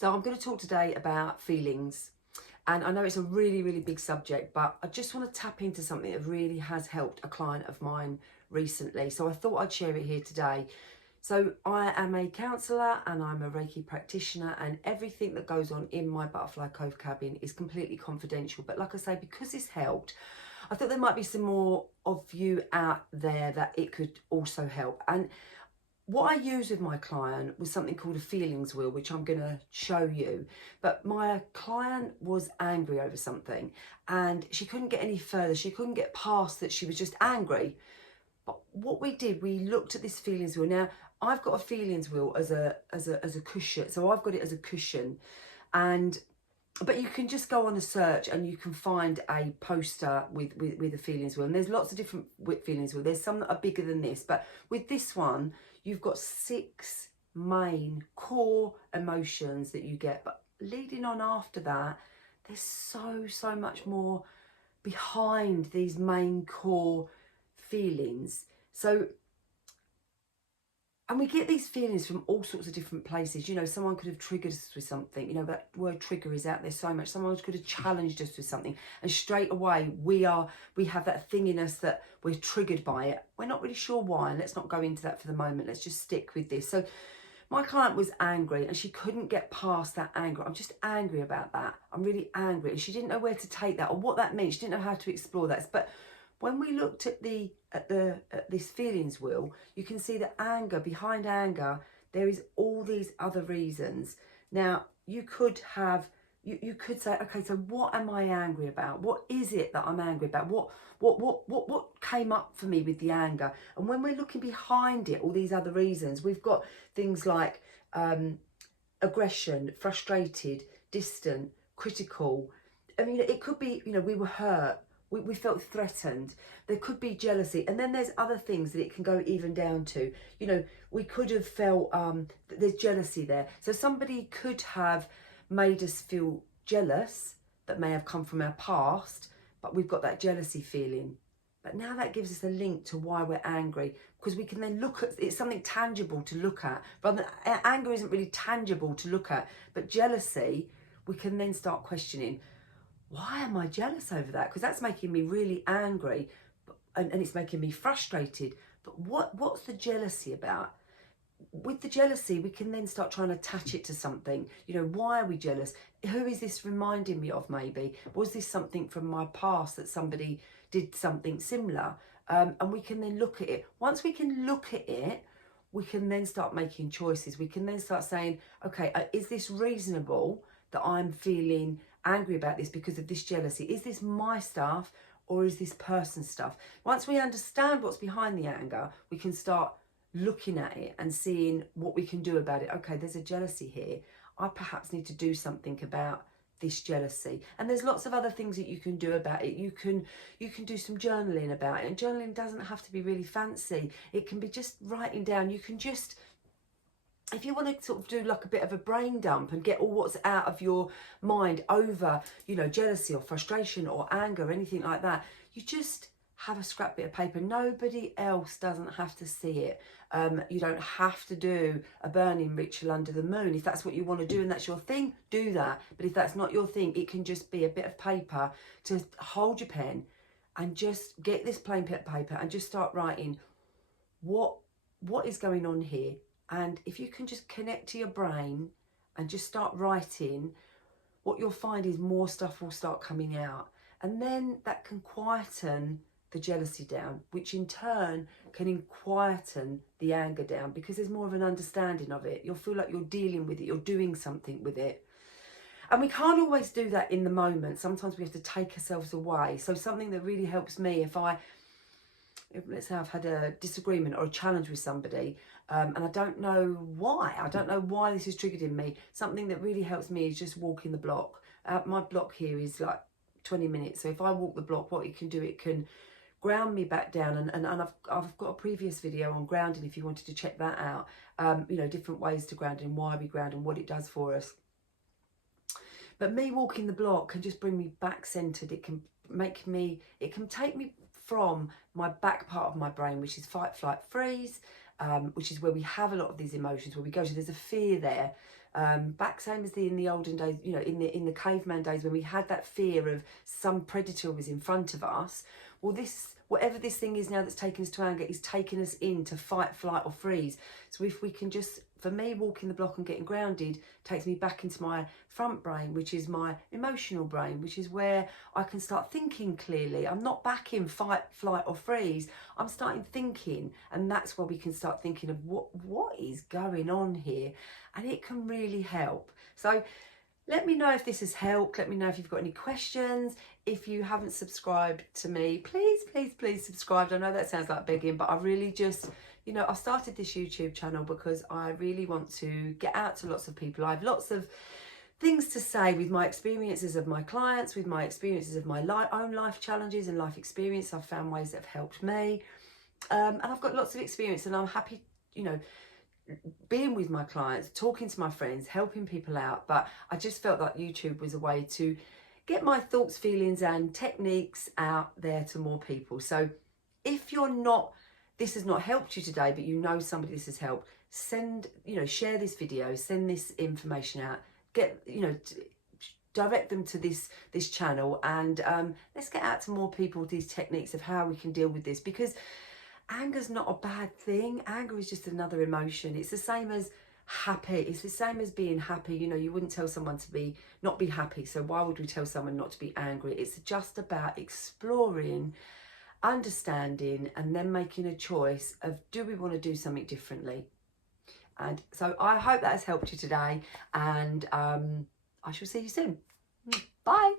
So I'm going to talk today about feelings. And I know it's a really, really big subject, but I just want to tap into something that really has helped a client of mine recently. So I thought I'd share it here today. So I am a counsellor and I'm a Reiki practitioner, and everything that goes on in my Butterfly Cove cabin is completely confidential. But like I say, because this helped, I thought there might be some more of you out there that it could also help. And what I used with my client was something called a feelings wheel, which I'm going to show you. But my client was angry over something and she couldn't get any further. She couldn't get past that. She was just angry. But what we did, we looked at this feelings wheel. Now, I've got a feelings wheel as a cushion. So I've got it as a cushion. But you can just go on a search and you can find a poster with a feelings wheel. And there's lots of different feelings wheel. There's some that are bigger than this. But with this one, you've got 6 main core emotions that you get. But leading on after that, there's so much more behind these main core feelings. And we get these feelings from all sorts of different places. You know, someone could have triggered us with something. You know, that word trigger is out there so much. Someone could have challenged us with something. And straight away, we have that thing in us that we're triggered by it. We're not really sure why. And let's not go into that for the moment. Let's just stick with this. So my client was angry and she couldn't get past that anger. I'm just angry about that. I'm really angry. And she didn't know where to take that or what that means. She didn't know how to explore that. But when we looked at this feelings wheel, you can see that anger, behind anger, there is all these other reasons. Now, you could say, okay, so what am I angry about? What is it that I'm angry about? What came up for me with the anger? And when we're looking behind it, all these other reasons, we've got things like aggression, frustrated, distant, critical. I mean, it could be, you know, we were hurt. We felt threatened. There could be jealousy. And then there's other things that it can go even down to. You know, we could have felt there's jealousy there. So somebody could have made us feel jealous that may have come from our past, but we've got that jealousy feeling. But now that gives us a link to why we're angry, because we can then look at, it's something tangible to look at. Rather than, anger isn't really tangible to look at, but jealousy, we can then start questioning, why am I jealous over that? Because that's making me really angry and it's making me frustrated. But what's the jealousy about? With the jealousy, we can then start trying to attach it to something. You know, why are we jealous? Who is this reminding me of maybe? Was this something from my past that somebody did something similar? And we can then look at it. Once we can look at it, we can then start making choices. We can then start saying, okay, is this reasonable that I'm feeling angry about this because of this jealousy? Is this my stuff or is this person's stuff? Once we understand what's behind the anger, we can start looking at it and seeing what we can do about it. Okay, there's a jealousy here. I perhaps need to do something about this jealousy. And there's lots of other things that you can do about it. You can do some journaling about it. And journaling doesn't have to be really fancy. It can be just writing down. You can just, if you want to sort of do like a bit of a brain dump and get all what's out of your mind over, you know, jealousy or frustration or anger or anything like that, you just have a scrap bit of paper. Nobody else doesn't have to see it. You don't have to do a burning ritual under the moon. If that's what you want to do and that's your thing, do that. But if that's not your thing, it can just be a bit of paper to hold your pen and just get this plain bit of paper and just start writing what is going on here. And if you can just connect to your brain and just start writing, what you'll find is more stuff will start coming out. And then that can quieten the jealousy down, which in turn can quieten the anger down, because there's more of an understanding of it. You'll feel like you're dealing with it, you're doing something with it. And we can't always do that in the moment. Sometimes we have to take ourselves away. So something that really helps me, if let's say I've had a disagreement or a challenge with somebody, and I don't know why this is triggered in me, something that really helps me is just walking the block. My block here is like 20 minutes. So if I walk the block, what it can do, it can ground me back down. And I've got a previous video on grounding if you wanted to check that out. You know, different ways to ground and why we ground and what it does for us. But me walking the block can just bring me back centered. It can take me from my back part of my brain, which is fight, flight, freeze, which is where we have a lot of these emotions, where we go to, there's a fear there. back same as in the olden days, you know, in the caveman days when we had that fear of some predator was in front of us. Well, this, whatever this thing is now that's taken us to anger, is taking us in to fight, flight or freeze. So if we can just, for me, walking the block and getting grounded takes me back into my front brain, which is my emotional brain, which is where I can start thinking clearly. I'm not back in fight, flight or freeze. I'm starting thinking, and that's where we can start thinking of what is going on here, and it can really help. So let me know if this has helped. Let me know if you've got any questions. If you haven't subscribed to me, please, please, please subscribe. I know that sounds like begging, but I really just, you know, I started this YouTube channel because I really want to get out to lots of people. I have lots of things to say with my experiences of my clients, with my experiences of my own life challenges and life experience. I've found ways that have helped me. And I've got lots of experience, and I'm happy, you know, being with my clients, talking to my friends, helping people out. But I just felt like YouTube was a way to get my thoughts, feelings and techniques out there to more people. So if you're not, this has not helped you today, but you know somebody this has helped, send, you know, share this video, send this information out, get, you know, direct them to this channel, and let's get out to more people these techniques of how we can deal with this, because anger's not a bad thing. Anger is just another emotion. It's the same as happy. It's the same as being happy. You know, you wouldn't tell someone to not be happy. So why would we tell someone not to be angry? It's just about exploring, understanding, and then making a choice of, do we want to do something differently? And so I hope that has helped you today, and I shall see you soon. Bye.